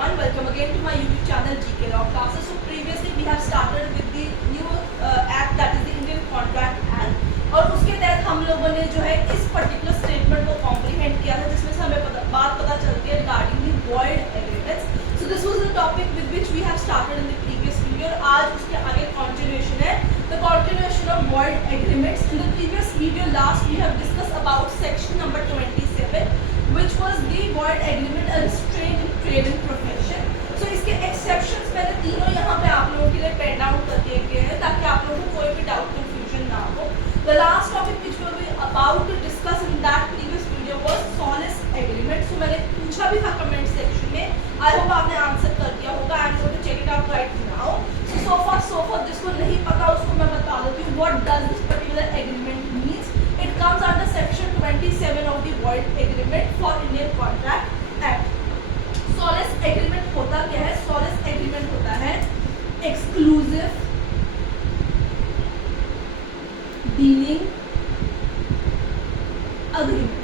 everyone. Welcome again to my YouTube channel GK Law Classes. So previously we have started with the new act that is the Indian Contract Act और उसके तहत हम लोगों ने जो है इस पर्टिकुलर स्टेटमेंट को कॉम्प्लीमेंट किया था जिसमें से हमें बात पता चलती है regarding the void agreements. So this was the topic with which we have started in the previous video और आज उसके आगे continuation है. The continuation of void agreements. In the previous video last we have discussed about section number 27 which was the void agreement a restraint in trade and profession. So इसके exceptions मैंने तीनों यहाँ पे आप लोगों के लिए पेन आउट कर दिए गए हैं ताकि आप लोगों को कोई भी डाउट कंफ्यूजन ना हो. The last topic which we were about to discuss in that previous video was solace agreement. So मैंने पूछा भी था comment section में. I hope आपने आंसर कर दिया होगा. I am going to check it out right now. So far जिसको नहीं पता उसको मैं बता देती हूँ. What does this particular agreement means? It comes under section 27 of the void agreement for Indian Contract Act. Solace agreement होता क्या है? Solace agreement होता है exclusive dealing agreement.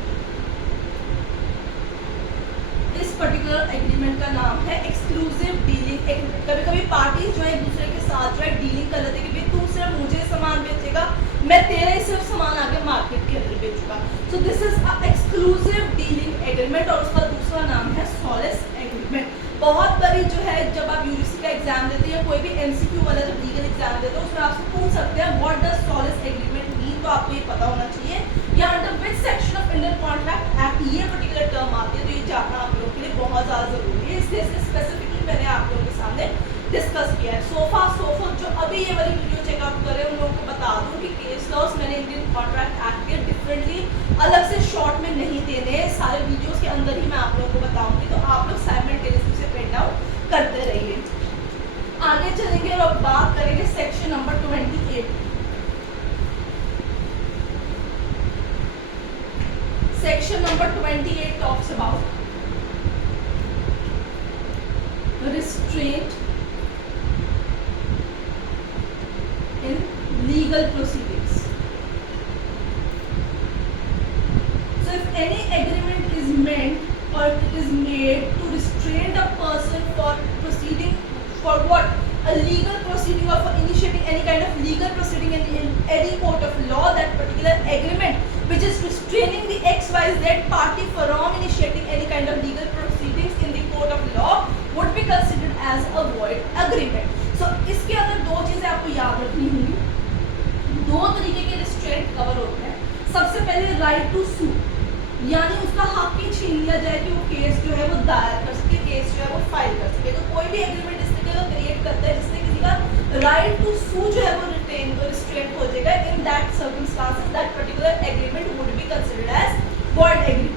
इस पर्टिकुलर एग्रीमेंट का नाम है एक्सक्लूसिव डीलिंग एग्रीमेंट. कभी कभी पार्टीज जो है एक दूसरे के साथ जो है डीलिंग कर लेते हैं कि तू सिर्फ मुझे सामान बेचेगा, मैं तेरे ही सिर्फ सामान आगे मार्केट के अंदर बेचूंगा. So this is a exclusive dealing agreement और उसका दूसरा नाम है सॉलेस एग्रीमेंट. बहुत बड़ी जो है जब आप यूजीसी का एग्जाम देते हैं या कोई भी एमसीक्यू वाला जब लीगल एग्जाम देते हो उसमें आपसे पूछ सकते हैं what does solace agreement mean. तो आपको ये पता होना चाहिए या under which section of Indian contract act ये पर्टिकुलर टर्म आती है. तो ये जानना आप लोगों के लिए बहुत ज़्यादा ज़रूरी है, इसलिए स्पेसिफिकली मैंने आप लोगों के सामने डिस्कस किया है. सोफा जो अभी ये वाली वीडियो चेकआउट करें उन लोगों को बता दूं कि केस लॉस मैंने इंडियन कॉन्ट्रैक्ट एक्ट के डिफरेंटली अलग से शॉर्ट में नहीं देने हैं, सारे वीडियोस के अंदर ही मैं आप लोगों को बताऊंगी. तो आप लोग साइमल्टेनियसली से प्रिंट आउट करते रहिए. आगे चलेंगे और अब बात करेंगे section number 28. Section number 28 talks about restraint in legal proceedings. So if any agreement is meant or it is made to restrain a person for proceeding for what? A legal proceeding or for initiating any kind of legal proceeding in any court of law, that particular agreement which is restraining the XYZ party from initiating any kind of legal proceedings in the court of law would be considered as a void agreement. So इसके अंदर दो चीजें आपको याद रखनी होंगी. दो तरीके के रिस्ट्रेंट कवर होते हैं. सबसे पहले राइट टू सू, यानी उसका हक ही छीन लिया जाए कि वो केस जो है वो दायर कर सके, केस जो है वो फाइल कर सके. तो कोई भी एग्रीमेंट इस तरीके का क्रिएट करता है जिससे किसी का राइट टू सू जो है वो रिस्ट्रेंट हो जाएगा. In that circumstances that particular agreement would be considered as void agreement.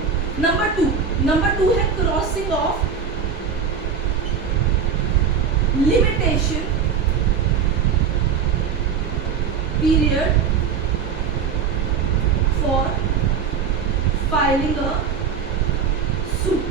Number two है crossing of limitation period for filing a suit.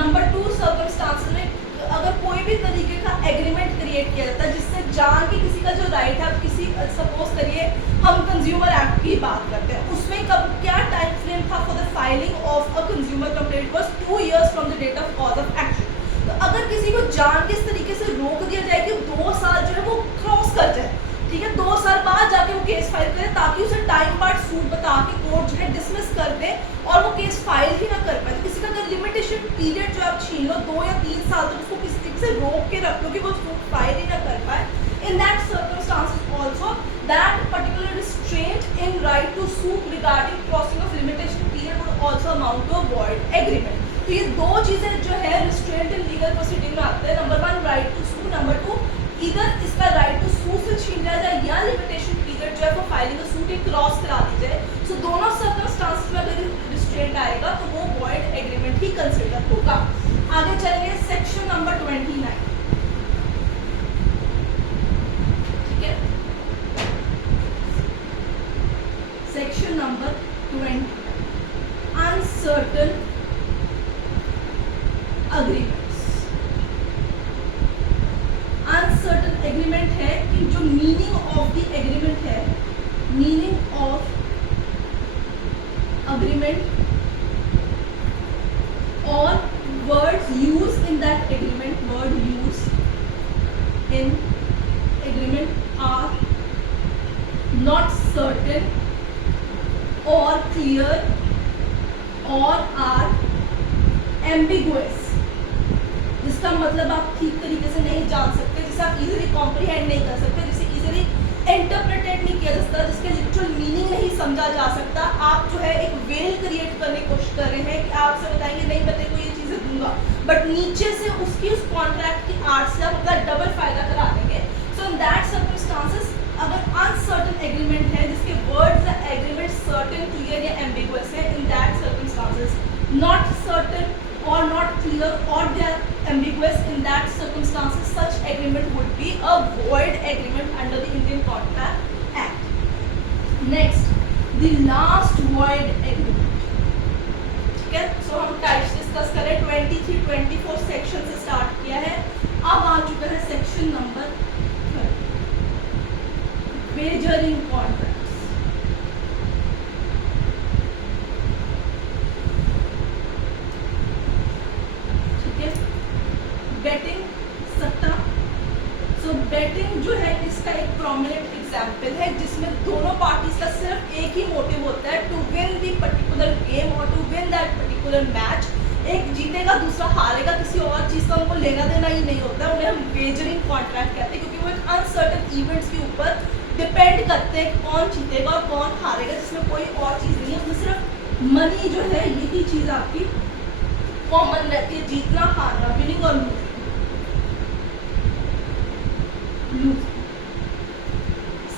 Number two circumstances में अगर कोई भी तरीके का एग्रीमेंट क्रिएट किया जाता है जिससे जान के किसी का जो राइट है, किसी सपोज करिए हम कंज्यूमर एक्ट की बात करते हैं, उसमें कब क्या टाइम फ्रेम था for the filing of a consumer complaint was 2 years from the date of cause of action. तो अगर किसी को जान के इस तरीके से रोक दिया जाए कि 2 साल जो है वो क्रॉस कर जाए, ठीक है, 2 साल बाद जाके वो केस फाइल करे ताकि उसे टाइम पार्ट सूट बता के कोर्ट जो है डिसमिस कर दे और वो केस फाइल ही ना कर पाए. तो किसी का अगर लिमिटेशन पीरियड जो आप छीन लो 2 या 3 साल तक उसको किसी तरीके से रोक के रख लो कि वो सूट फाइल ही ना कर पाए, in that circumstances also that particular restraint in right to suit regarding crossing of limitation period would also amount to a void agreement. तो ये दो चीजें जो है रिस्ट्रेंट इन लीगल प्रोसीडिंग में आते हैं. Number 1 right to sue, number 2 इधर इसका राइट टू सू से छीन लिया जाए या लिमिटेशन पीरियड जो है वो फाइलिंग का सूट एक क्रॉस करा दी जाए. सो दोनों सर्कमस्टांसेस में अगर रिस्ट्रेंट आएगा तो वो वॉइड एग्रीमेंट ही कंसिडर होगा. आगे चलेंगे सेक्शन नंबर 29. ठीक है, section number 20 uncertain agreements. Uncertain agreement है कि जो मीनिंग ऑफ द एग्रीमेंट है, meaning of agreement or words used in that agreement word used in agreement are not certain or clear or are ambiguous. जिसका मतलब आप ठीक तरीके से नहीं जान सकते, जिसे आप इजीली कॉम्प्रिहेंड नहीं कर सकते, जिसे इजीली इंटरप्रेटेड नहीं किया जा सकता, जिसके लिटरल मीनिंग नहीं समझा जा सकता। आप जो है एक वेल क्रिएट करने की कोशिश कर रहे हैं कि आपसे बताएंगे नहीं मैं तेरे को ये चीज़ें दूंगा, बट नीचे से उसकी उस कॉन्ट्रैक्ट की आर्ट से आप अपना डबल फायदा करा देंगे। सो इन दैट सर्कमस्टांसेस अगर अनसर्टन एग्रीमेंट है जिसके words the agreement certain clear या एम्बिगुअस है, इन that circumstances not certain or not clear or they are ambiguous, in that circumstances such agreement would be a void agreement under the Indian Contract Act. Next, the last void agreement. ठीक है, so हम types discuss करें, 23-24 section से start किया है, अब आ चुका है section number 30, wagering contract. Betting सट्टा। सो बेटिंग जो है इसका एक प्रोमिनेंट एग्जाम्पल है जिसमें दोनों पार्टीज का सिर्फ एक ही मोटिव होता है, to win the particular game और to win that particular match. एक जीतेगा दूसरा हारेगा, किसी और चीज़ का उनको लेना देना ही नहीं होता है। उन्हें हम वेजरिंग कॉन्ट्रैक्ट कहते हैं क्योंकि वो एक अनसर्टन इवेंट्स के ऊपर डिपेंड करते हैं कौन जीतेगा और कौन हारेगा, जिसमें कोई और चीज़ नहीं है, उसमें सिर्फ मनी जो है यही चीज़ आपकी कॉमन रहती है, जीतना हारना, विनिंग और losing.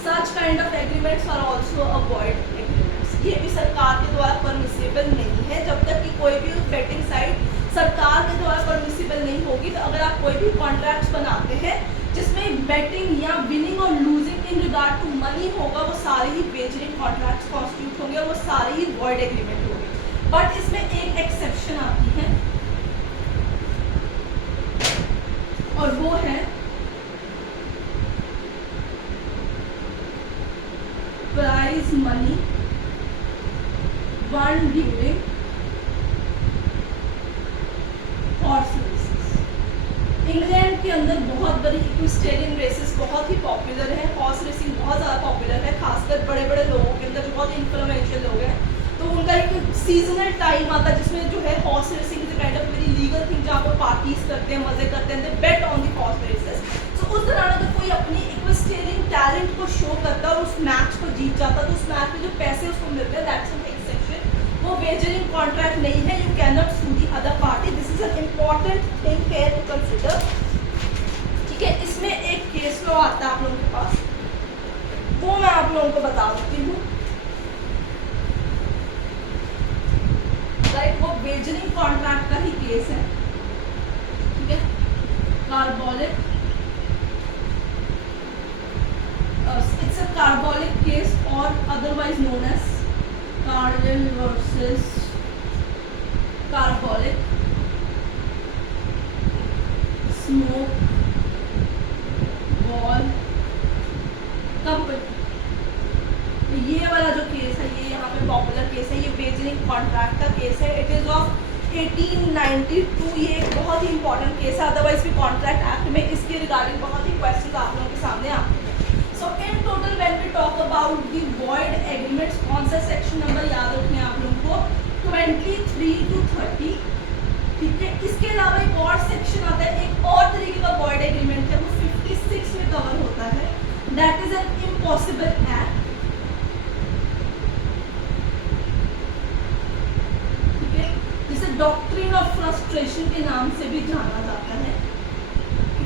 Such kind of agreements are also a void agreements. ये भी सरकार के द्वारा परमिसिबल नहीं है। जब तक कि कोई भी बेटिंग साइट सरकार के द्वारा परमिसिबल नहीं होगी, तो अगर आप कोई भी कॉन्ट्रैक्ट्स बनाते हैं जिसमें बेटिंग या विनिंग और losing in regard to money होगा, वो सारे ही वेजरिंग कॉन्ट्रैक्ट्स कॉन्स्टिट्यूट होंगे और वो सारे ही void एग्रीमेंट होंगे। बट इसमें एक एक्सेप्शन आती है और वो है prize money won during horse races. England के अंदर बहुत बड़ी इक्विस्टेरियन रेसेस बहुत ही पॉपुलर है, हॉर्स रेसिंग बहुत ज़्यादा पॉपुलर है, खासकर बड़े बड़े लोगों के अंदर जो बहुत इन्फ्लुएंशियल लोग हैं। तो उनका एक सीजनल टाइम आता है जिसमें जो है horse racing is kind of very legal thing, जहाँ पर पार्टीज करते हैं, मजे करते हैं, they bet on the horse races. तो उस दौरान अगर कोई अपनी इक्विस्टेरियन टैलेंट को शो करता है और उस मैच को जीत जाता है, तो उस मैच में जो पैसे उसको मिलते हैं, दैट्स एन एक्सेप्शन। वो वेजरिंग कॉन्ट्रैक्ट नहीं है, you can not sue the other party, this is an important thing here to consider. ठीक है, इसमें एक केस लॉ आता है आप लोगों के पास, वो मैं आप लोगों को बता देती हूँ। राइट, वो वेजरिंग कॉन्ट्रैक्ट का ही केस है। ठीक है, carbolic, it's a carbolic case or otherwise known as Carlyle versus Carbolic Smoke Ball Company। ये वाला जो केस है, ये यहाँ पे पॉपुलर केस है, ये वेजरिंग कॉन्ट्रैक्ट का केस है। It is of 1892। ये एक बहुत ही इंपॉर्टेंट केस है, अदरवाइज भी कॉन्ट्रैक्ट एक्ट में इसके रिगार्डिंग बहुत ही क्वेश्चन आप लोगों के सामने आते हैं। So in total when we talk about the void agreements, कौन सा सेक्शन नंबर याद रखने आप लोगों को, 23 to 30। ठीक है, इसके अलावा एक और सेक्शन आता है, एक और तरीके का void agreement है, वो 56 में कवर होता है, that is an impossible act। ठीक है, जिसे डॉक्ट्रिन ऑफ फ्रस्ट्रेशन के नाम से भी जाना जाता है।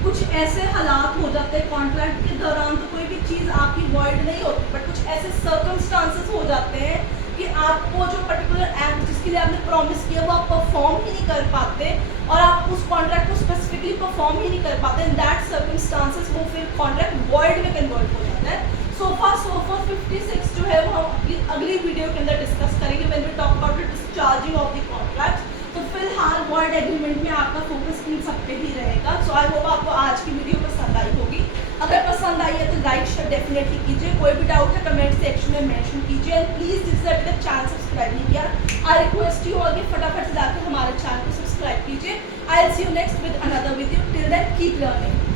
कुछ ऐसे हालात हो जाते हैं कॉन्ट्रैक्ट के दौरान, तो कोई भी चीज़ आपकी वॉइड नहीं होती, बट कुछ ऐसे सर्कमस्टांसेस हो जाते हैं कि आपको जो पर्टिकुलर एक्ट जिसके लिए आपने प्रॉमिस किया वो आप परफॉर्म ही नहीं कर पाते और आप उस कॉन्ट्रैक्ट को स्पेसिफिकली परफॉर्म ही नहीं कर पाते। इन दैट सर्कमस्टांसेस वो फिर कॉन्ट्रैक्ट वॉइड में कन्वर्ट हो जाता है। सोफा 56 जो है वो हम अपनी अगली वीडियो के अंदर डिस्कस करेंगे when we talk about the discharging of the contract. तो फिलहाल वॉइड एग्रीमेंट में आपका फोकस इन सब पे ही रहेगा। सो आई होप आपको आज की वीडियो पसंद आई होगी। अगर पसंद आई है तो लाइक शेयर डेफिनेटली कीजिए। कोई भी डाउट है कमेंट सेक्शन में मेंशन कीजिए एंड प्लीज़ जिससे अभी तक चैनल सब्सक्राइब नहीं किया, आई रिक्वेस्ट यू आगे फटाफट से जाकर हमारे चैनल को सब्सक्राइब कीजिए। I'll see you next with another video. Till then, keep learning.